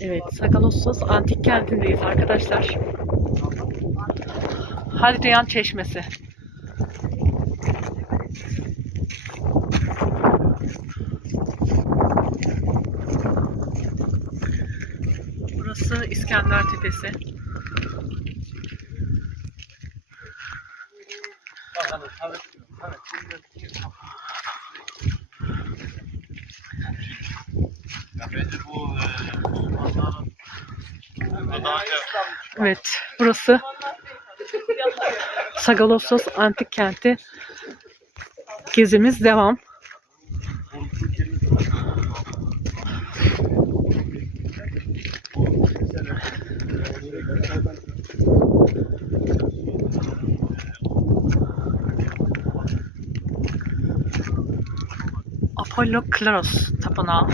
Evet, Sagalassos antik kentindeyiz arkadaşlar. Hadrian Çeşmesi. Burası İskender Tepesi. Evet, burası Sagalassos antik kenti. Gezimiz devam. Apollo Klaros Tapınağı.